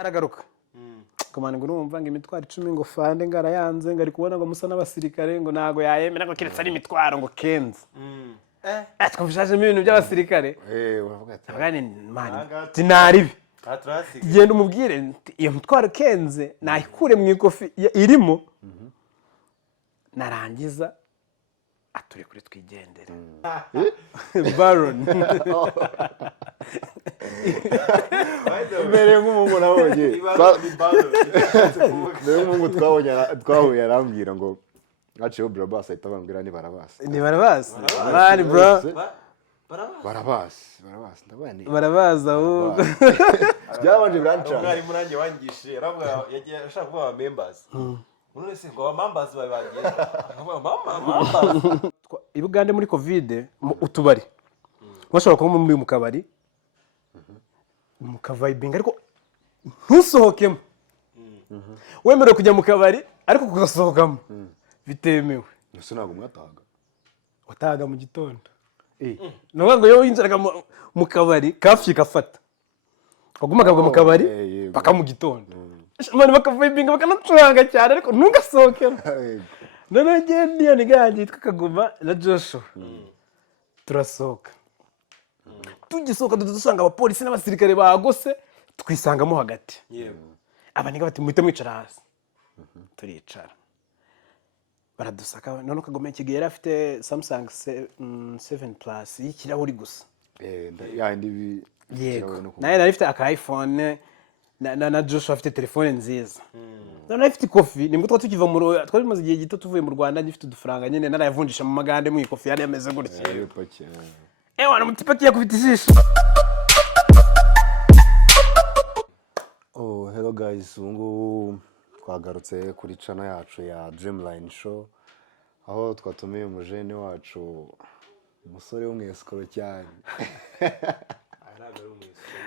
aragaruka komana ngo urumva ngo imitwaro 10 ngo fande ngarayanze ngari kubona ngo musa n'abasirikare ngo nago yayemera ngo kiretse ari imitwaro ngo kenze twumvishaje ibintu by'abasirikare uravuga ati abagani mani tinaribi genda umubwire iyo mitwaro kenze nayikure mu ikofi irimo narangiza ature kuri twigendere baron mbere nk'umuntu nabonye mbere nk'umuntu twahuye arambwira ngo aciyeho Barabasi ahita bambwira ni Barabasi mani bro Barabasi ahubwo byabanje brancha umwari murange wangishije aravuga yagiye ashaka kuba aba members none se ngo aba members bagiye mama ibugande muri covid utubari bashobora kuba muri mu kabari mu kavibinga ariko ntusohokemo wemerewe kujya mu kabari ariko kugasohokamo bitemewe ese ntabwo mwatahaga watahaga mu gitondo nuvuga ngo iyo winjiraga mu kabari kafi kafata wagumaga mu kabari paka mu gitondo mani bakavibinga bakanacuranga cyane ariko ntugasohokemo none niyo nigangi yitwa Kaguma na Joshua turasohoka tugisohoka dusanga abapolisi n'abasirikare bagose twisangamo hagati abaniga bati muhite mwicara hasi turicara baradusaka none Kaguma ikigiye yari afite Samsung 7 Plus y'ikirahuri gusa yandi yego naye nari afite aka iPhone na Joshua afite telefone nziza none afite ikofi nibwo tukiva mu twari bimaze igihe gito tuvuye mu Rwanda ngifite udufaranga nyine narayavunjisha mu magande mu ikofi yari yameze gutya wana mutipakiye kufite ijisho. Hello guys, ubu twagarutse kuri channel yacu ya Dreamline Show aho twatumiye umujene wacu umusore w'umwescoro cyane.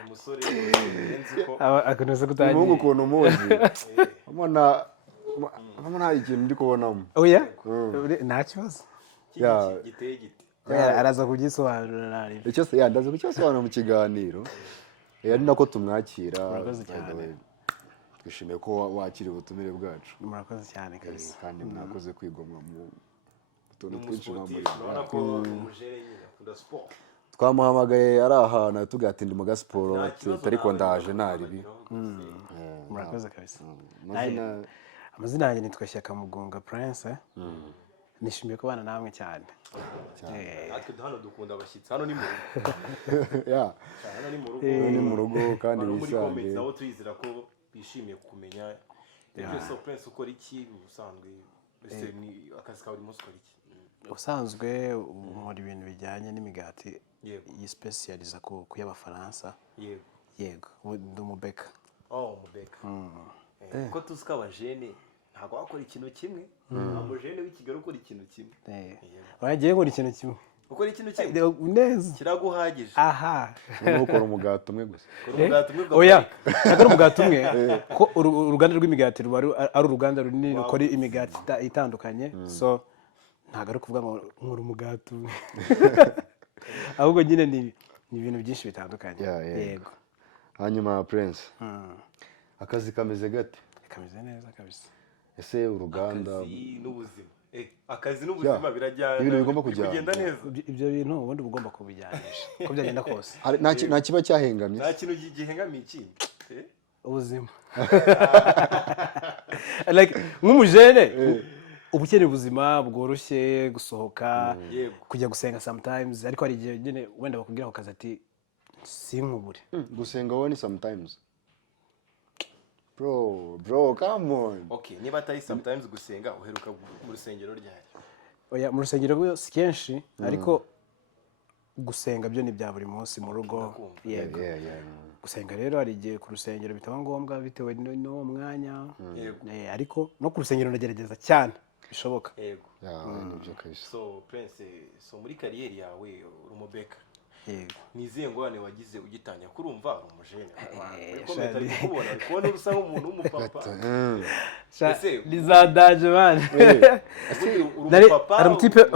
umusore akonoze kutagiye Mungu kuntu muzi amana ikintu ndi kubonamo. Oya nta kibazo giteye gite araza kugisobanura nari icyo se yandaze kucyasobanura mu kiganiro ari nako tumwakira twishimiye ko wakira ubutumire bwacu. Murakoze cyane kabisa kandi mwakoze kwigomwa mu tuntu twinshi muri twamuhamagaye ari ahantu tugatinde mu gasiporo ariko ndaje naribi. Murakoze kabisa amazina yanjye nitwa Shyaka Mugunga Prince nishimiye kubana namwe cyane. Natwe hano dukunda abashyitsi hano ni mu ya hano ni mu rugo kandi bisanzwe aho tuyizira ko bishimiye kumenya so Prince ukora iki ubusanzwe ese ni akazi kawe munsi ukora iki usanzwe muri ibintu bijyanye n'imigati yispecializa ku y'abafaransa yego ndi umubeka umubeka ko tuzi ko abajene ntabwo wakora ikintu kimwe amujene w'ikigali ukora ikintu kimwe wagiye gukora ikintu kimwe ukora ikintu kimwe neza kiraguhagije aha ukora umugati umwe gusa oya ntabwo umugati umwe ko uruganda rw'imigati ari uruganda runini rukora imigati itandukanye so ntabwo ari kuvuga ngo nkora umugati umwe ahubwo nyine ni ibintu byinshi bitandukanye yego. Hanyuma Prince akazi kameze gate? Kameze neza kabisa. Ese uruganda n'ubuzima akazi n'ubuzima birajyana ibintu bigomba kugenda neza ibyo bintu ubundi ugomba kubijyanisha ko byagenda kose nta kiba cyahengamye nta kintu gihengamiye ikindi ubuzima like nk'umujene ubukeneye ubuzima bworoshye gusohoka kujya gusenga sometimes ariko hari igihe nyine wenda bakubwira ko kazi ati sinkubure gusenga wowe ni sometimes bro come on. Okay niba atari sometimes gusenga uheruka mu rusengero ryari? Oya mu rusengero bwo si kenshi ariko gusenga byo ni bya buri munsi mu rugo yego gusenga rero hari igihe ku rusengero bitaba ngombwa bitewe no mwanya ariko no ku rusengero ndagerageza cyane bishoboka yego nibyo kabisa. So Prince so muri kariyeri yawe uri umubeka yego niziye ngwane wagize ugitangira kurumva umujene kometa ari kubona kubona urusa nk'umuntu w'umupapa ese lizadaje bane ari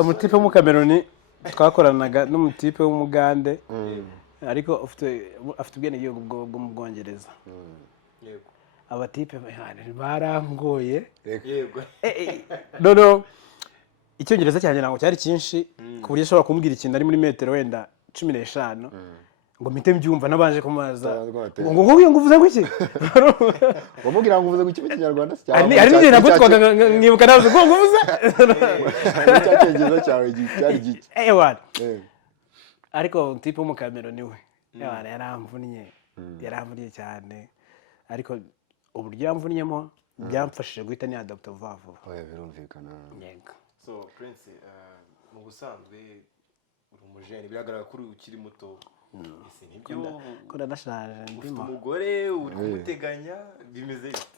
umutipe mu Cameroon twakoranaga n'umutipe w'umugande ariko afite ubwene gihugu bwo mu Bwongereza yego abatipe barangoye yego no icyongereza cyanjye ntabwo cyari cyinshi ku buryo ashobora kumbwira ikintu ari muri metero wenda 15 ngo mpite mbyumva nabanje kumaza ngo uvuze ngo iki wamubwira ngo uvuze ngo iki mu kinyarwanda ari n'igihe nabwo twaga nkibuka navuze ngo uvuze icyongereza cyawe cyari gike ariko tipe wo mu Cameroon niwe yaramvuniye cyane ariko uburyo yamvunnyemo byamfashije guhita niadapta vuba vuba birumvikana yego so Prince mu busanzwe uri umujeni biragaragara ko ukiri muto ese nibyo ko ndashaje ndimo umugore uri kumuteganya bimeze bite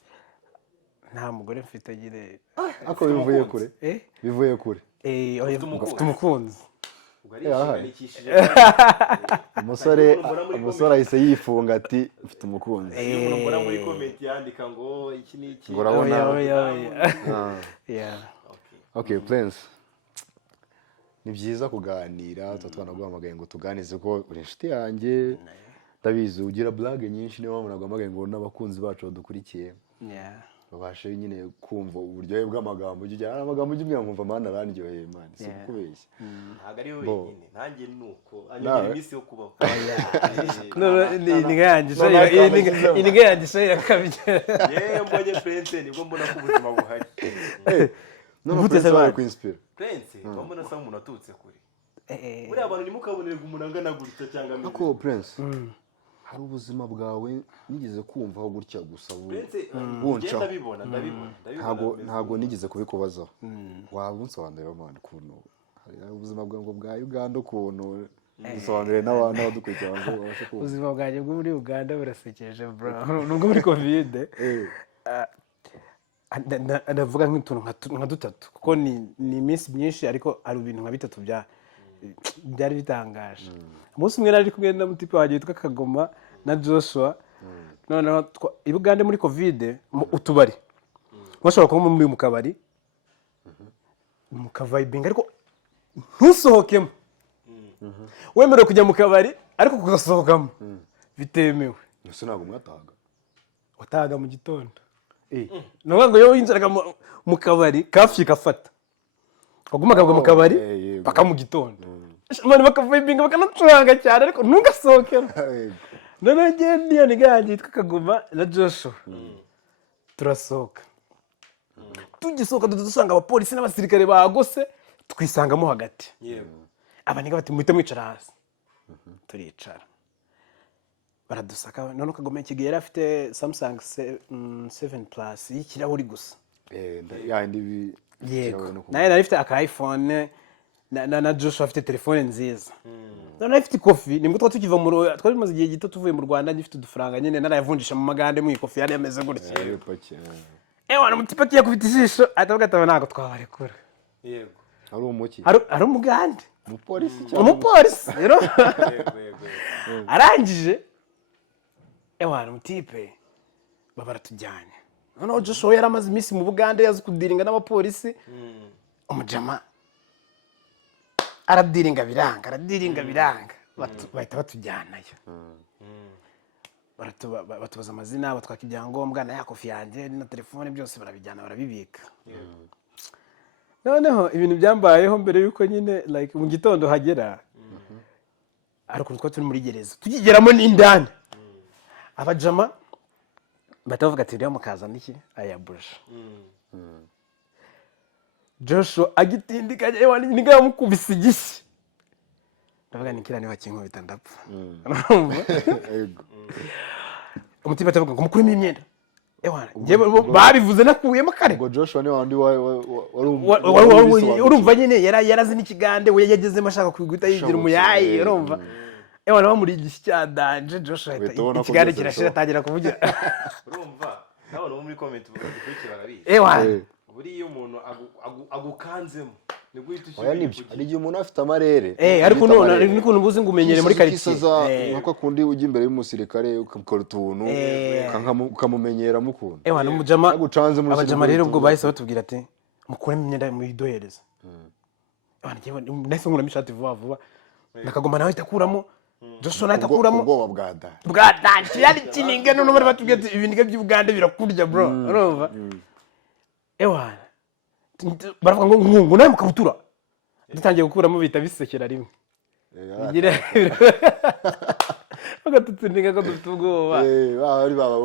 nta mugore mfite gire ako bivuye kure bivuye kure ufite umukunzi umusore ahise yifunga ati mfite umukunzi umuntu mbona muri comment yandika ngo iki ni iki ngo urabona yeah okay Prince ni byiza kuganira twanaguhamagaye ngo tuganize ko uri inshuti yanjye ndabizi ugira blague nyinshi niyo mpamvu naguhamagaye ngo n'abakunzi bacu badukurikiye babashe nyine kumva uburyohe bw'amagambo ujya amagambo ujya nkumva mana arandyoheye man si kubeshya ntago ari wenyine nanjye nuko anyura iminsi yo kubaho ni ngayangije yakabije mbonye Prince nibwo mbona ko ubuzima buhari Prince bari kwinspire Prince mbona sa umuntu atutse kuri muri abantu nimukabonera umuntu angana gutya cyangwa ameze ako Prince hari ubuzima bwawe nigeze kumvaho gutya gusa bunca ntago nigeze kubikubazaho wabunsobanurira man kuntu hari ubuzima bwango bwa Uganda kuntu bisobanurire n'abadukurikira babashe kumva ubuzima bwanjye bwo muri Uganda burasekeje bro nubwo muri covid ndavuga nk'utuntu nka dutatu kuko ni iminsi myinshi ariko ari ibintu nka bitatu byari bitangaje umunsi umwe nari kumwe na mutipe wagiye witwa Kagoma na Joshua noneho i Bugande muri covid utubari bashobora kuba muri mu kabari mu kavibing ariko ntusohokemo wemerewe kujya mu kabari ariko kugasohokamo bitemewe ese ntabwo mwatahaga watahaga mu gitondo ngo yo yinjiraga mu kabari kafi kafata wagumaga mu kabari paka mu gitondo mani bakavibinga bakanacuranga cyane ariko ntugasohokemo noneho niyo niganjye yitwa Kagoma na Joshua turasohoka tugisohoka dusanga abapolisi n'abasirikare bagose twisangamo hagati abaniga bati muhite mwicara hasi turicara baradusaka noneho Kagoma yari afite Samsung 7 Plus y'ikirahuri gusa yego naye nari afite aka iPhone na Joshua afite telefone nziza none afite ikofi nibwo tukiva mu twari maze igihe gito tuvuye mu Rwanda gifite udufaranga nyine narayavunjisha mu magande mu ikofi yari yameze gutya wana mutipaki yakubita ijisho atavuga ati ntago twabarekura yego ari umuki ari umugande umupolisi rero arangije wana mutipe babaratujyanye noneho Joshua yari amaze iminsi mu Bugande yazi kudiringa n'abapolisi umujama aradiringa biranga bahita batujyanayo batubaza amazina batwaka ibyangombwa na yakofi yanjye na telefone byose barabijyana barabibika noneho ibintu byambayeho mbere yuko nyine like mu gitondo hagera ariko twa turi muri gereza tukigeramo n'indani abajama batavuga ati rero mukazana iki ayabuje Joshua agitindikanye niga yamukubise igisi ndavuga nikira niba kinkubita ndapfa umutima atavuga ngo mukurimo imyenda babivuze nakuyemo kare ngo Joshua ni wandi urumva nyine yarazi n'ikigande we yagezemo ashaka kwiguta yigira umuyayi urumva bamuri igisi cyadanje Joshua ikigande kirashira atangira kuvugira urumva nawe no muri comment badukurikira barabizi buriya umuntu agukanzemo nibwo uhita ushyira nibyo hari igihe umuntu afite amarere ariko none n'ukuntu ubuze ngo umenyere muri quartier nako kundi ujya imbere y'umusirikare ukakora utuntu ukamumenyera mukunda n'umujama abajama rero ubwo bahise batubwira ati mukuremo imyenda muyidohereza nahise nkuramo ishati vuba vuba nakagoma nawe itakuramo Joshua nahita akuramo ubwoba bwa bwatangiye ari kininga none bari batubwiye ati ibintu by'Uganda birakurya bro urumva ewa baravuga ngo nawe mukabutura dutangiye gukuramo bita bisekera rimwe bigira bagatutsindiga ko dufite ubwoba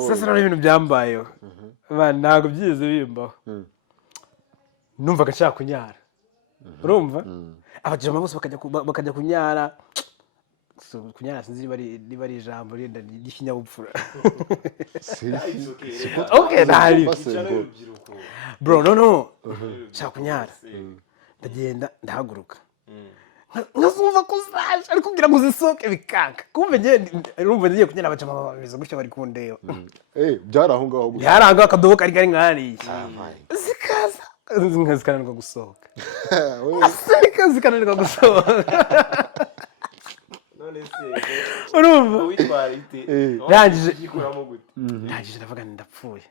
sasa rero ibintu byambayeho ntabwo byize bimbaho numvaga nshaka kunyara urumva abajama bose bakajya kunyara kunyara sinzi niba ari ijambo renda ry'ikinyabupfura okay nari bro no nshaka kunyara ndagenda ndahaguruka nkazumva ko zaje ariko kugira ngo zisoke bikanga kumbe urumva ngiye kunyara abajama bameze gutyo bari kundeba byaraho ngaho byaraho akadobo kari nkariye zikaza zikananirwa gusohoka zikananirwa gusohoka urumva ndangije ndavuga ndapfuye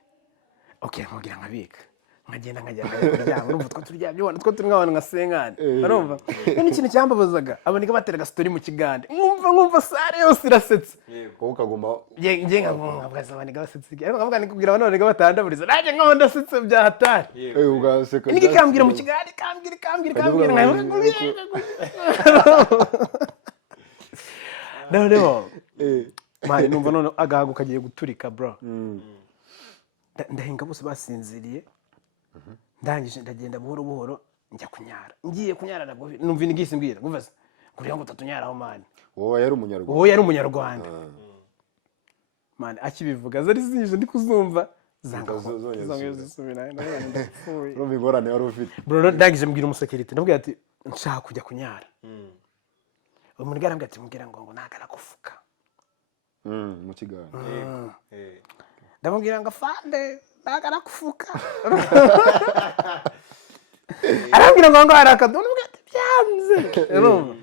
okay nkubwira nkabika nkagenda kuryama urumva utwo turyamye ubona two turi nk'abantu nka senkani urumva none ikintu cyambabazaga aboneka bateraga story mu kigande nkumva sare yose irasetse wowe ukagomba nge nkabwaza abaniga basetse ariko nkavuga ni kubwira abantu baniga batandaburiza nanjye nkaho ndasetse bya hatari ugaseka niki kambwira mu kigande kambwira noneho mani numva none agahago kagiye guturika bro ndahinga bose basinziriye ndangije ndagenda buhoro buhoro njya kunyara ngiye kunyara nabwo numva inigisi mbwira nguvaze nguriya ngo tatunyaraho mani wowe yari umunyarwanda mani akibivuga zari zije ndi kuzumva zanga zisubira urumva ingorane wari ufite bro ndangije mbwira umusekirite ndabwira ati nshaka kujya kunyara umuntu garambye ati mbwira ngo nagara kufuka mu kiganiro ndamubwira ngo afande nagara kufuka arambwira ngo harakadono mbwira ati byanze urumva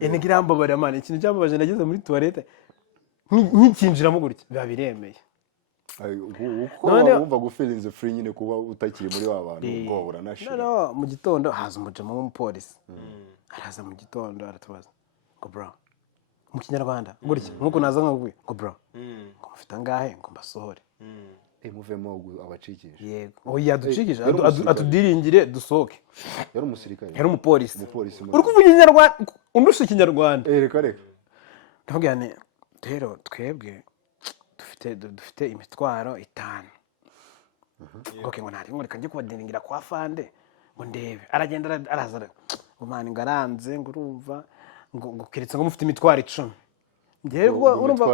nigira mbabara mani ikintu cyambabaje nageze muri toilette nkikinjiramo gutya biba biremeye wumva gufilinze free nyine kuba utakiri muri wa bantu ubwo uranashira no mu gitondo haza umujama w'umupolisi araza mu gitondo aratubaza ngo bro mu kinyarwanda gutya nkuko naza nkavuye ngo bro ngo mufite angahe ngo mbasohore muvemo abacikije yego oya ducikije atudiringire dusohoke yari umusirikare yari umupolisi uri kuvuga ikinyarwanda undusha ikinyarwanda reka ndavuga nti rero twebwe dufite imitwaro 5 ngoke ngo ntari ngo reka njye kubadiringira kwa fande ngo ndebe aragenda araza ngo mani ngaranze ngo urumva ngo keretse ngo mufite imitwaro 10 ngiye urumva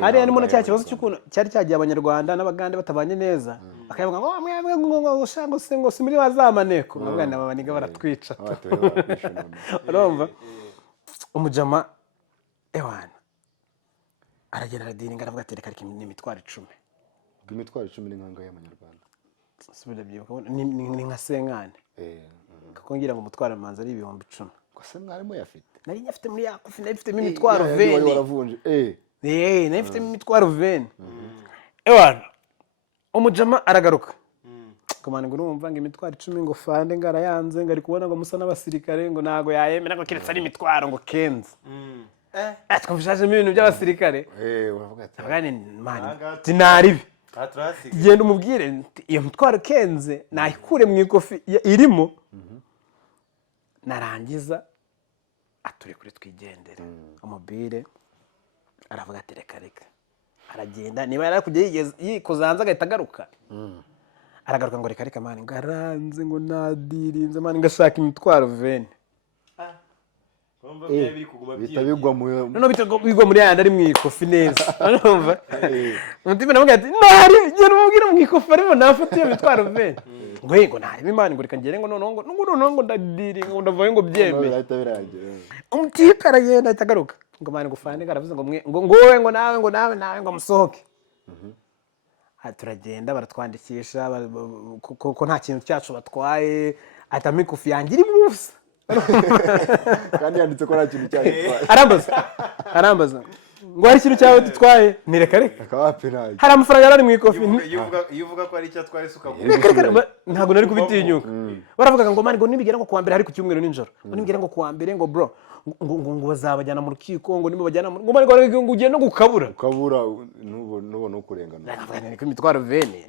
hari harimo na cya kibazo cy'ukuntu cyari cyagiye abanyarwanda n'abagande batabanye neza akavuga ngo mwebwe ngo shango se ngo si muri wazamaneko abagande babaniga baratwica urumva umujama ewana aragenda aradiringa aravuga ati reka ni imitwaro 10 imitwaro 10 ni nkanga y'abanyarwanda subira byibuka ni nka senkane kuko ngira ngo umutwaro manza ari 10,000 gusa mwarimo yafite nari nyafite muri yakufi nari mfite imitwaro 20 waravunje nari mfite imitwaro 20 ewana umujama aragaruka komana ngo urumva ngo imitwaro 10 ngo fande ngarayanze ngari kubona ngo musa n'abasirikare ngo nago yayemera ngo keretse ari imitwaro ngo kenze twumvishaje ibintu by'abasirikare uravuga ati abagani mani tinaribi genda umubwire iyo mitwaro kenze nayikure mu ikofi irimo narangiza aturi kuri twigendere umubire aravuga ati reka aragenda niba yari kujya yikozanza agahita agaruka aragaruka ngo reka mani ngaranze ngo nadirinze mani ngashaka imitwaro 20 bigwa muri yandi ari mu ikofi neza urumva umutima navuga ati nari genda umubwire mu ikofi arimo nafata iyo mitwaro 20 ngo nari imana ngo reka ngere ngo noneho ndadiringa ngo ndavaye ngo byeme umutipe aragenda atagaruka ngo mani gufane garavuze ngo wowe ngo nawe ngo musohoke turagenda baratwandikisha ko nta kintu cyacu batwaye atama ikofi yanjye iri busa kandi yanditse ko nta kintu cyatwaye arambaza ngo hari ikintu cyawe dutwaye ni reka hari amafaranga yari mu ikofi iyo uvuga ko ari icyo atwaye suka ntabwo nari kubitinyuka baravuga ngo mani ngo nibigera ngo kuwa mbere hari ku cyumweru ninjoro ngo nibigera ngo kuwa mbere ngo bro ngo bazabajyana mu rukiko ngo niba bajyana ngo bari ngo ugiye no gukabura nubona ukurengana niko imitwaro vene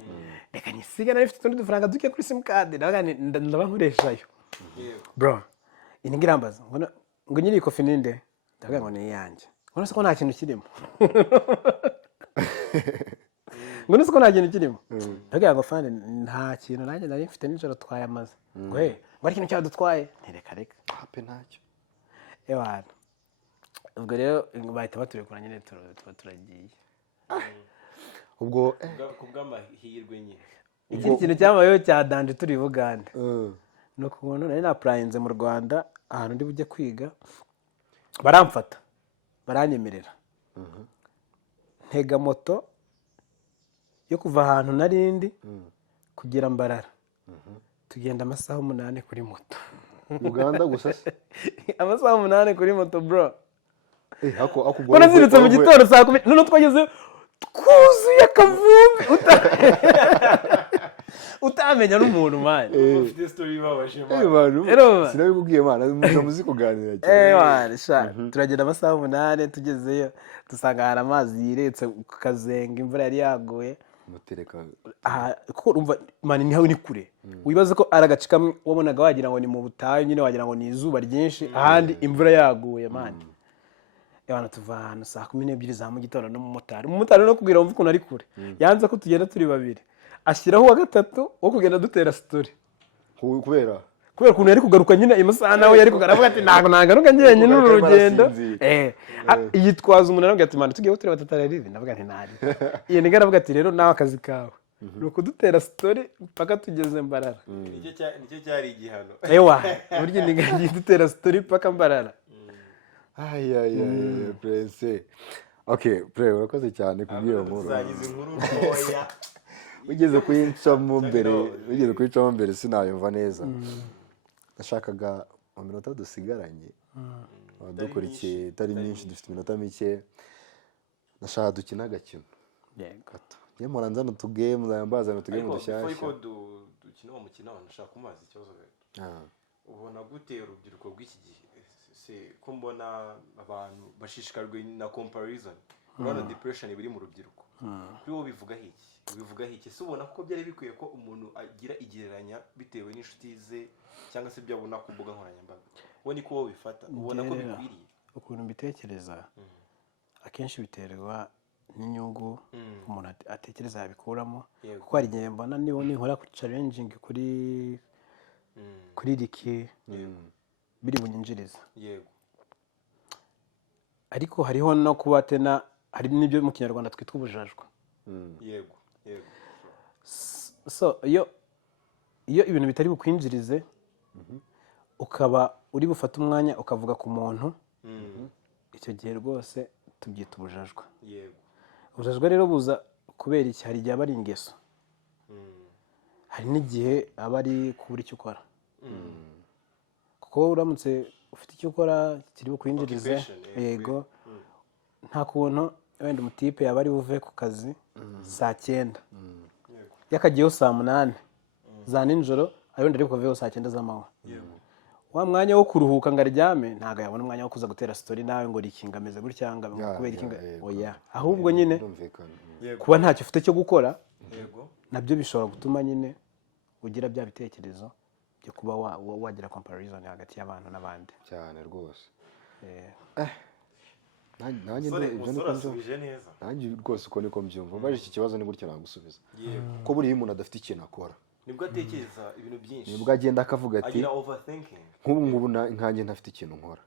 reka nisiga nari mfite utundi dufaranga duke kuri simukadi ndaba nkoreshayo bro iyi ngirambaza ngo nyiri ikofi ninde ndavuga ngo ni iyanjye ubona se ko nta kintu kirimo ngo nise ko nta kintu kirimo ndavuga ngo fane nta kintu nanjye nari mfite nijoro twayamaze ngo he ngo ari ikintu cyadutwaye ntireka reka hape ntacyo ewana ubwo rero bahita baturekura nyine tuba turagiye ubwo ku bw'amahirwe nyine ikindi kintu cyabayeho cya danje turi i Buganda ni ukuntu nari napurayinze mu Rwanda ahantu ndi bujye kwiga baramfata baranyemerera ntega moto yo kuva ahantu narindi kugera Mbarara tugenda amasaha 8 kuri moto Uganda gusa se amasaha 8 kuri moto bro akubwo nazirutse mu gitondo saa 10 none twageze twuzuye akavumbi utamenya n'umuntu mani ufite story ibabaje sinabikubwiye mana muzi kuganira cyane turagenda amasaha 8 tugezeyo dusanga hari amazi yiretse ku kazenga imvura yari yaguye mutereka kuko urumva mani ni hawe ni kure wibaze ko aragace kamwe wabonaga wagira ngo ni mu butayu nyine wagira ngo ni izuba ryinshi ahandi imvura yaguye mani Ewana tuva ahantu saa 12 za mu gitondo n'umumotari no kubwira wumva ukuntu ari kure yanze ko tugenda turi babiri ashyiraho wa gatatu wo kugenda dutera story kubera ukuntu yari kugaruka nyine imusaha nawe yari kugaruka ati ntago nagaruka njyenyine n'uru rugendo yitwaza umuntu aravuga ati mwana tugiye gutura batatara rivi navuga nti ntari iyo niga aravuga ati rero nawe akazi kawe ni ukudutera story mpaka tugeze Mbarara nicyo cyari igihano burya niga ngiye dutera story mpaka Mbarara Prince okay pre urakoze cyane kubwira nkuru zagize inkuru ntoya ugeze kuyicamo mbere sinayumva neza nashakaga mu minota dusigaranye dukurikiye itari nyinshi dufite iminota mike nashaka dukina agakino gato niyo muranzana tugame zayambazana tugame dushyashya ariko dukina umukino nashaka kumaza ikibazo ubona gute urubyiruko rw'iki gihe se ko mbona abantu bashishikajwe na comparison urabona depression biri mu rubyiruko kuri wowe bivuga iki se ubona ko byari bikwiye ko umuntu agira igereranya bitewe n'inshuti ze cyangwa se ibyo abona ku mbuga nkoranyambaga wowe niko wowe bifata ubona ko bikwiriye ukuntu mbitekereza akenshi biterwa n'inyungu umuntu atekereza yabikuramo kuko hari igihe mbona ninkora kuri challenging kuri Riki biri bunyinjiriza yego ariko hariho no kuba tena hari n'ibyo mu Kinyarwanda twitwa ubujajwa yego so iyo ibintu bitari bukwinjirize ukaba uri bufata umwanya ukavuga ku muntu icyo gihe rwose tubyita ubujajwa yego ubujajwa rero buza kubera iki hari igihe aba ari ingeso hari n'igihe aba ari kubura icyo ukora kuko uramutse ufite icyo ukora kiri bukwinjirize yego nta kuntu wenda umutipe yaba ari buve ku kazi saa 9 yakagiyeho saa 8 za nijoro ayundi ari bukaveho saa 9 z'amanywa wa mwanya wo kuruhuka ngo aryame ntago yabona umwanya wo kuza gutera story nawe ngo rikingameze gutya ngo kubera ikinga oya ahubwo nyine kuba ntacyo ufite cyo gukora nabyo bishobora gutuma nyine ugira bya bitekerezo byo kuba wagira comparison hagati y'abantu n'abandi cyane rwose nanjye rwose uko niko mbyumva baje iki kibazo ni gutya nagusubiza ko buri umuntu adafite ikintu akora nibwo atekereza ibintu byinshi nibwo agenda akavuga ati nk'ubu nkanjye ntafite ikintu nkora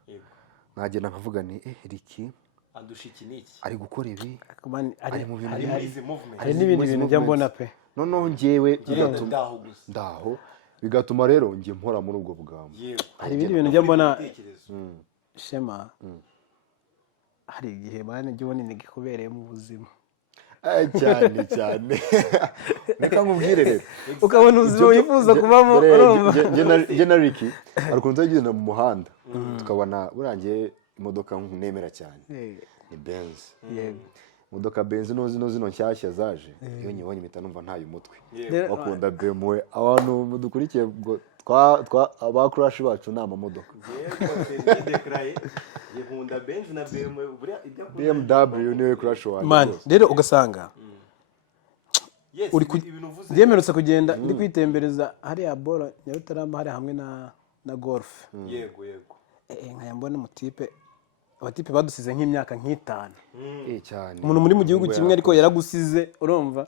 nkagenda nkavuga ni Riki andusha iki niki ari gukora ibi ari mu bintu hari n'ibindi bintu njya mbona pe noneho njyewe ndaho bigatuma rero njye mpora muri ubwo bugambo hari ibindi bintu njya mbona Shema hari igihe bane njye ubona ni gikubereye mu buzima cyane reka nkubwire rero ukabona ubuzima wifuza kubamo njye na Riki hari ukuntu tugenda mu muhanda tukabona burangiye imodoka nemera cyane ni Benz imodoka benzi zino nshyashya zaje iyo nyibonye mpita numva ntayo umutwe bakunda BMW abantu mudukurikiye ngo aba crash bacu ni amamodoka BMW niwe crash wanjye man rero ugasanga yemerutse kugenda ndi kwitembereza hariya bora Nyarutarama hari hamwe na golf yego nkaya mbona umutipe abatipe badusize nk'imyaka nk'itanu cyane umuntu muri mu gihugu kimwe ariko yaragusize urumva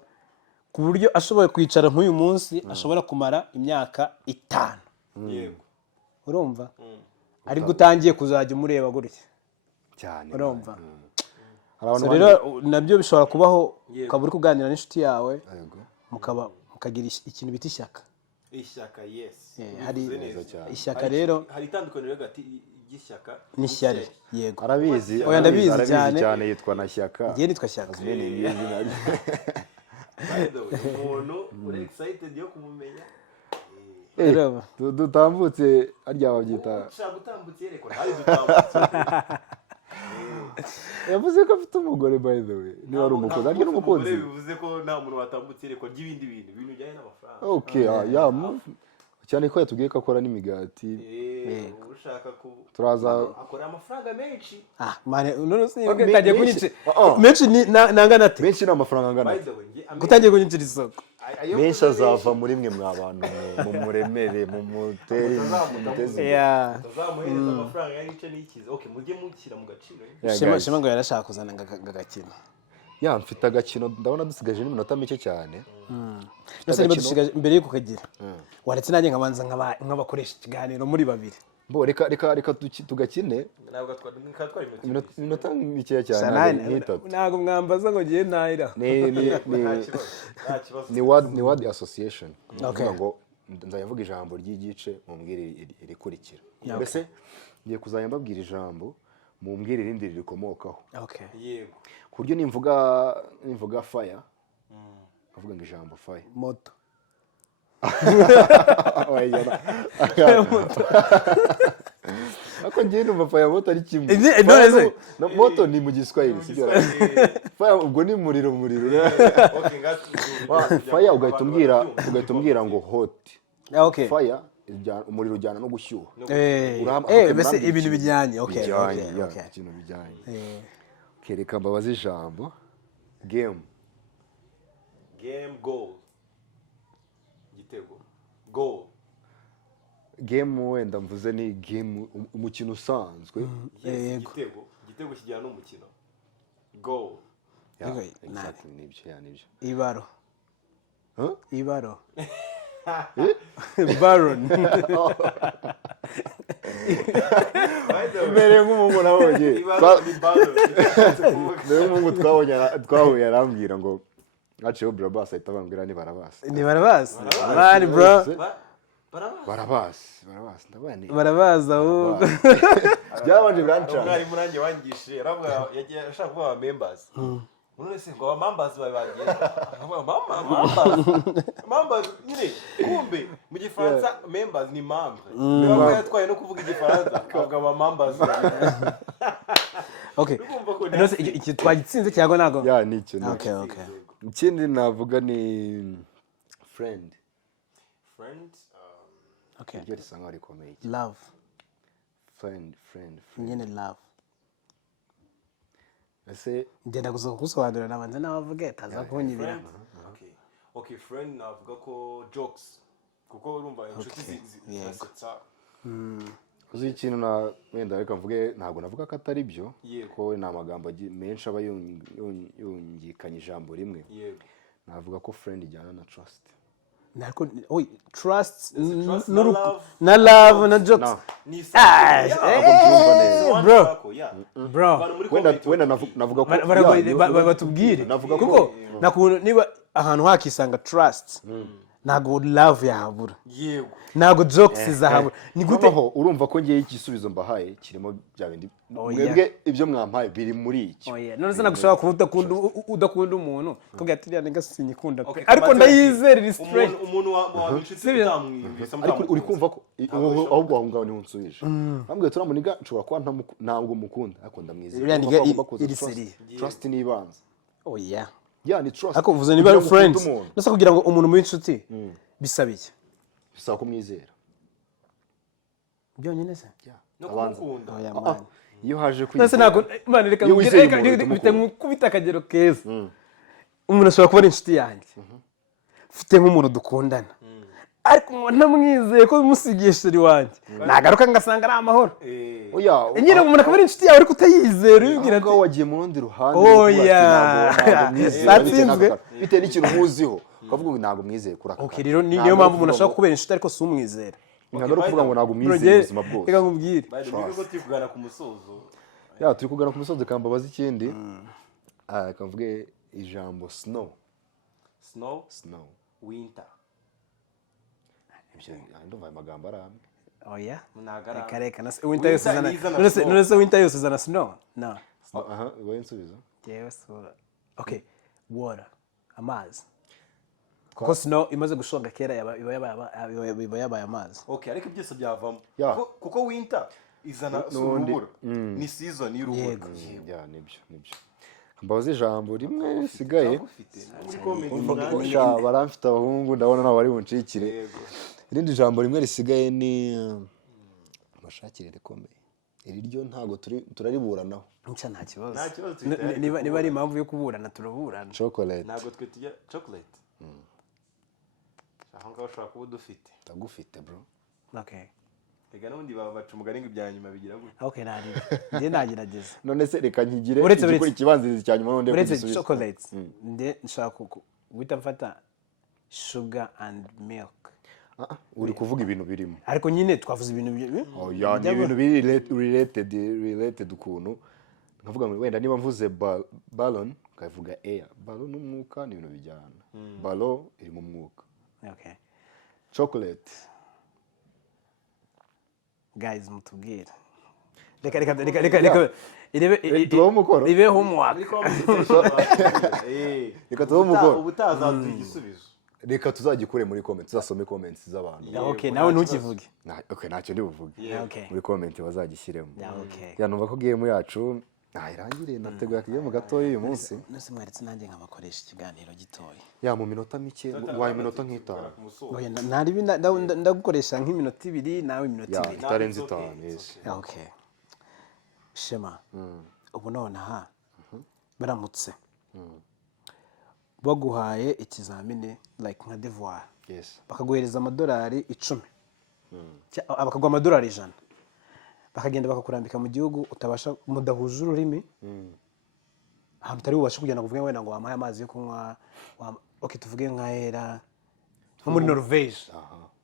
ku buryo ashoboye kwicara nk'uyu munsi ashobora kumara imyaka 5 yego urumva ariko utangiye kuzajya umureba gutya cyane urumva rero nabyo bishobora kubaho ukaba uri kuganira n'inshuti yawe mukagira ikintu bita ishyaka yes hari ishyaka rero hari itandukaniro hagati y'ishyaka n'ishyari yego arabizi ndabizi cyane yitwa na Shyaka ngiye nitwa Shyaka umuntu uri excited yo kumumenya dutambutse arya babyita ushaka gutambutse yerekwa hari dutambutse yavuze ko afite umugore by the way niba ari umukozi ariko n'umukunzi bivuze ko nta muntu watambutse yerekwa ry'ibindi bintu bijyanye n'amafaranga okay cyane ko yatubwiye ko akora n'imigati ushaka ko turaza akora amafaranga menshi mane none se kagiye kunyice menshi nangana ate menshi ni amafaranga angana gutangiye kunyicira isoko menshi azava muri mwe mwabantu mu muremere mu muteri tazamuhereza amafaranga yanyice n'ikize okay mujye mukira mu gaciro shema ngo yarashaka kuzana ngagakino mfite agakino ndabona dusigaje n'iminota mike cyane nose niba dusigaje imbere yuko kagira waretse nanjye nkabanza nk'abakoresha ikiganiro muri babiri bo reka tugakine ntabwo twari iminota mikeya cyane n'itatu ntabwo mwambaza ngo ngiye ntahira ni word association kuvuga ngo nzayavuga ijambo ry'igice mumbwire irikurikira mbese ngiye kuzajya mbabwira ijambo mumbwire irindi rikomokaho yego ku buryo nimvuga fire avuga ngo ijambo fire moto ako ngiye numva fire moto ari kimwe moto ni mu Giswahili sibyo fire ubwo ni muriro fire ugahita umbwira ngo hot fire umuriro ujyana no gushyuha mbese ibintu bijyanye ikintu bijyanye kereka mbabaza ijambo game goal gitego goal game wenda mvuze ni game umukino usanzwe igitego kijyana n'umukino goal nibyo ibaro baron mbere nk'umuntu nabonye twahuye arambwira ngo aciyeho Barabasi ahita bambwira ni Barabasi mani bro Barabasi Barabasi ahubwo byabanje brancha umwarimu nanjye wangishije aravuga yashaka kuba members none se ngo members bagiye members nyine kumbe mu Gifaransa members ni membre niba yatwaye no kuvuga Igifaransa akavuga aba members okay nose iki twagitsinze cyangwa nago nicyo okay ikindi navuga ni friend okay iryo risa nkaho rikomeye love friend nyine love ese ngenda gusobanurira nabanza nabavuge taza kunyibira okay friend navuga ko jokes kuko urumva inshuti zisetsa uzi ikintu na wenda reka mvuge ntabwo navuga ko atari byo ko ni amagambo menshi aba yungikanye ijambo rimwe navuga ko friend ijyana na trust nariko trust na love na jokes bro wenda navuga ko batubwire kuko nakuntu niba ahantu hakisanga trust ntago love yahabura yego ntago jokes zahabura ni gute urumva ko ngiye igisubizo mbahaye kirimo bya bindi mwebwe ibyo mwampaye biri muri iki none se nagushaka kuvuga udakunda umuntu kuko gatiriya nega sinyikunda ariko ndayizera iri straight umuntu wa inshuti utamwibisa ariko uri kumva ko ahubwo aho ngaho niho unsubije bambwiye turamuniga nshobora kuba ntabwo mukunda ariko ndamwizera iri serie trust ni ibanza oh yeah ni trust ariko uvuze niba ari friends nose kugira ngo umuntu mu inshuti bisabiye bisaba kumwizera byonyine se no kumukunda iyo haje nose nako man reka kubita akagero keza umuntu ashobora kuba ari inshuti yanjye mfite nk'umuntu dukundana ariko ntamwizeye ko musigiye shiri wanjye nagaruka ngasanga ari amahoro nyine umuntu akaba ari inshuti yawe ariko utayizera ubibwira ati wagiye mu rundi ruhande satsinzwe bitewe n'ikintu muziho ukavuga ngo ntabwo mwizeye kuri aka okay rero niyo mpamvu umuntu ashobora kubera inshuti ariko si umwizera ntabwo ari ukuvuga ngo ntabwo mwizeye ubuzima bwose reka nkubwire turi kugana ku musozo turi kugana ku musozo kambabaza ikindi kavuge ijambo snow winter ndumva ayo magambo ari amwe oya reka winter yose izana none se winter yose izana snow no wowe nsubiza yewe okay water amazi kuko snow imaze gushonga kera iba yabaye amazi okay ariko byose byavamo kuko winter izana urubura ni season y'urubura nibyo mbaza ijambo rimwe risigaye baramfite abahungu ndabona nabo bari buncikire irindi jambo rimwe risigaye ni amashakire rikomeye iri ryo ntabwo turariburanaho nta kibazo niba ari impamvu yo kuburana turaburana chocolate ntabwo twe tujya chocolate aho ngaho ushobora kuba udufite ndagufite bro okay reka n'ubundi baca umugani ngo ibya nyuma bigira gutya okay njye nagerageza none se reka nkigire igikora ikibanziriza cya nyuma none uretse chocolate nshaka guhita mfata sugar and milk uri kuvuga ibintu birimo ariko nyine twavuze ibintu ni ibintu biri related ukuntu nkavuga ngo wenda niba mvuze ballon ukavuga air ballon n'umwuka ni ibintu bijyana ballon iri mu mwuka okay chocolate guys mutubwire reka tubaho umukoro ibe homework reka tubaho umukoro ubutazaduha igisubizo reka tuzagikure muri comment tuzasome comments z'abantu okay nawe ntukivuge okay ntacyo ndi buvuge okay muri comment bazagishyiremo okay numva ko game yacu irangire nateguye akiye mu gatoya uyu munsi nose mwaretse nanjye nkamakoresha ikiganiro gitoya mu minota mike waye minota nk'itanu oya ntari ndagukoresha nk'iminota 2 nawe iminota 2 itarenze 5 yes okay shema ubu nonaha baramutse baguhaye ikizamini like nka devoir bakaguhereza amadolari 10 bakagwa amadolari 100 bakagenda bakakurambika mu gihugu utabasha mudahuje ururimi ahantu utari bubashe kugenda kuvuga wenda ngo wamaye amazi yo kunywa okay tuvuge nka era nko muri Norvege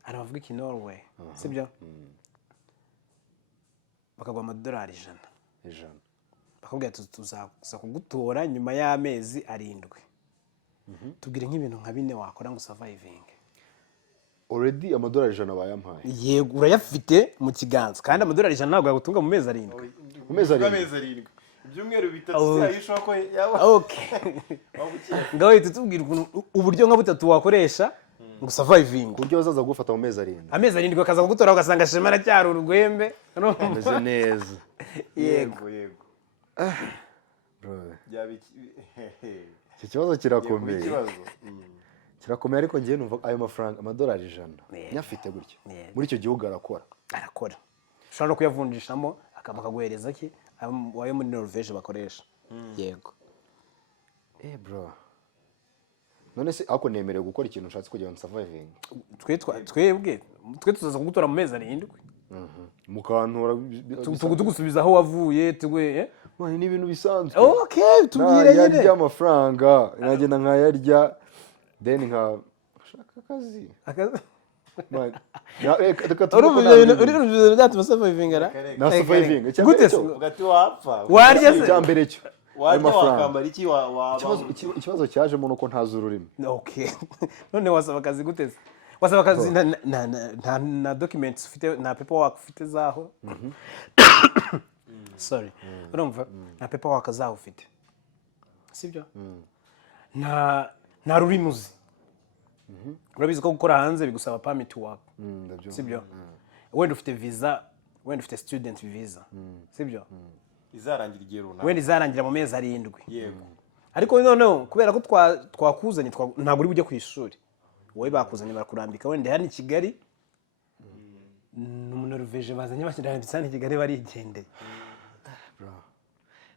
ari bavuga iki Norway sibyo bakagwa amadolari 100 bakubwira tuzaza kugutora nyuma y'amezi 7 tubwire nk'ibintu nka 4 wakora ngo surviving already amadolari 100 bayampaye yego urayafite mu kiganza kandi amadolari 100 ntabwo yagutunga mu mezi 7 mu mezi 7 ibyumweru bitatu yayishwa ko okay ngaho uhita tubwira uburyo nka butatu wakoresha ngo surviving uburyo bazaza gufata mu mezi 7 amezi 7 bakaza kugutora ugasanga Shema aracyari urwembe ameze neza yego bro byabiki iki kibazo kirakomeye kirakomeye ariko ngiye numva ayo mafaranga amadolari 100 nyafite gutya muri icyo gihugu arakora ushobora no kuyavunjishamo akaguhereza ki wayo muri Norvege bakoresha yego bro none se ako nemerewe gukora ikintu ushatse kugira ngo surviving twe tuzaza kugutora mu mezi 7 mukantora tugusubiza aho wavuye tugwe ni ibintu bisanzwe okay tubwire nyine yarya amafaranga nagenda nkayarya then nka shaka akazi na surviving gute ugati wapfa warya se cyambere cyo warya wakambara iki ikibazo cyajemo nuko ntazi ururimi okay none wasaba akazi gute se wasaba akazi na documents ufite na paperwork ufite zaho sorry urumva na paperwork zaho ufite sibyo nta rurimi uzi urabizi ko gukora hanze bigusaba permit to work sibyo wenda ufite visa wenda ufite student visa sibyo izarangira igihe runaka wenda izarangira mu mezi 7 yego ariko noneho kubera ko twakuzanye ntabwo uri bujye ku ishuri wowe bakuzanye barakurambika wenda hano i Kigali n'umunoruveje bazanye bakirambitse hano i Kigali barigendeye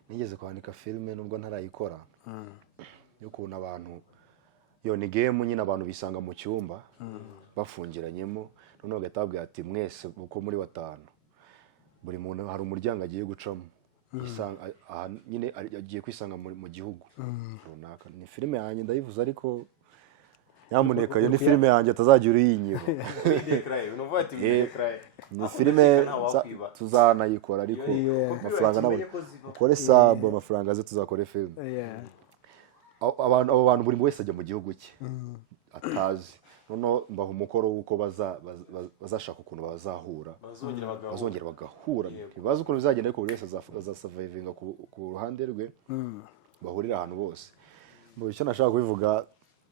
nigeze kwandika filime nubwo ntarayikora yo kubona abantu yo ni game nyine abantu bisanga mu cyumba bafungiranyemo noneho gatabwa ati mwese uko muri batanu buri muntu hari umuryango agiye gucamo nyine agiye kwisanga mu gihugu runaka ni filime yanjye ndayivuze ariko nyamuneka yo ni filime yanjye atazagira uriyinyira ni filime tuzanayikora ariko amafaranga nabo ukore sabo amafaranga aze tuzakore filime abo bantu buri wese ajya mu gihugu cye atazi noneho mbaha umukoro w'uko bazashaka ukuntu bazahura bazongera bagahura ntibazi ukuntu bizagenda ariko buri wese azasavayivinga ku ruhande rwe bahurira ahantu bose icyo nashaka kubivuga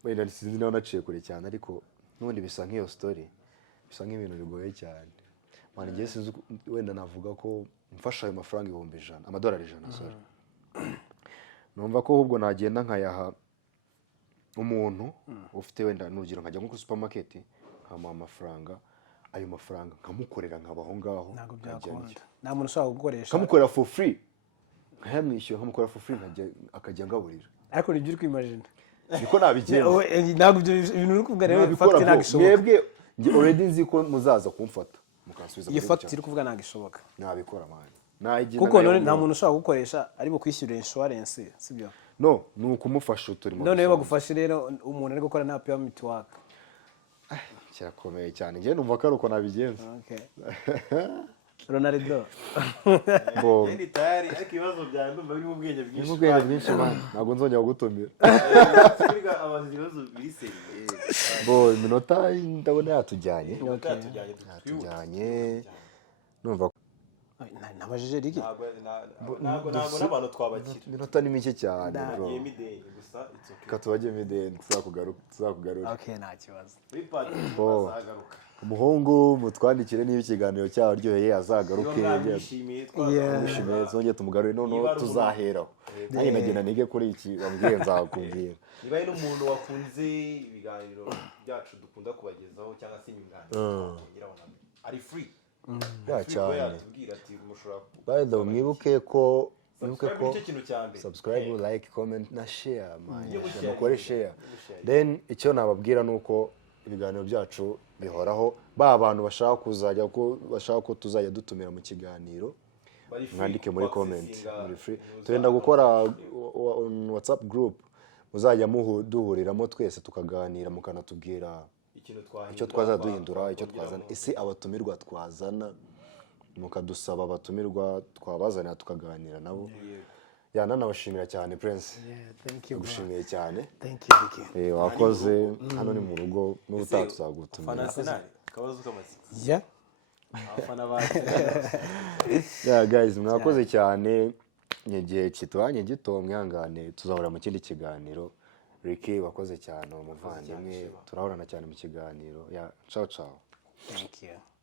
wenda sinzi naho naciye kure cyane ariko n'ubundi bisa nk'iyo story bisa nk'ibintu bigoye cyane mwana ngiye sinzi wenda navuga ko mfasha ayo mafaranga amadolari 100 sorry numva ko ahubwo nagenda nkayaha umuntu ufite wenda nugiro nkajya nko ku supermarket nkamuha amafaranga ayo mafaranga nkamukorera nkabaho ngaho ntabwo byakunda nta muntu ushaka gukoresha nkamukorera for free nkayamwishyura nkamukorera for free akajya ngaburira ariko nibyo uri kwimagine niko nabigenza ntabwo ibyo bintu uri kuvuga rero fact ntabwo ishoboka mwebwe nge already nzi ko muzaza kumfata mukansubiza iyo fact iri kuvuga ntabwo ishoboka nabikora mani kuko none nta muntu ushaka gukoresha ari bukwishyura insurance sibyo no ni ukumufasha uturimo none bagufashe rero umuntu ari gukora nta payment work cyakomeye cyane nge numva ko ari uko nabigenza Ronaldo bo ni tayari ariko ibibazo byawe ndumva biri mu bwenge bwinshi mu bwenge bwinshi man ntabwo nzongera kugutumira abazi ibibazo biseye bo iminota ndabona yatujyanye numva nabajije rigi ntabwo n'abantu twabakira iminota ni mike cyane bro katubajye mideni tuzakugaruka okay nta kibazo umuhungu mutwandikire niba ikiganiro cyawe aryoheye azagaruke mwishimiye zongeye tumugarure noneho tuzaheraho nanjye nagenda nige kuri iki bambwiye nzakubwira niba ari n'umuntu wakunze ibiganiro byacu dukunda kubagezaho cyangwa se inyunganizi ari free cyane by the way mwibuke ko subscribe like comment na share mukore share then icyo nababwira nuko ibiganiro byacu bihoraho abantu bashaka ko tuzajya dutumira mu kiganiro mwandike muri comment muri free turenda gukora WhatsApp group muzajya duhuriramo twese tukaganira mukanatubwira icyo twazaduhindura icyo twazana ese abatumirwa twazana mukadusaba abatumirwa twabazana tukaganira nabo nanabashimira cyane Prince gushimiye cyane wakoze hano ni mu rugo n'ubutaha tuzagutumira guys mwakoze cyane igihe kitubanye gito mwihangane tuzahora mu kindi kiganiro Ricky wakoze cyane umuvandimwe turahorana cyane mu kiganiro ciao ciao. Thank you.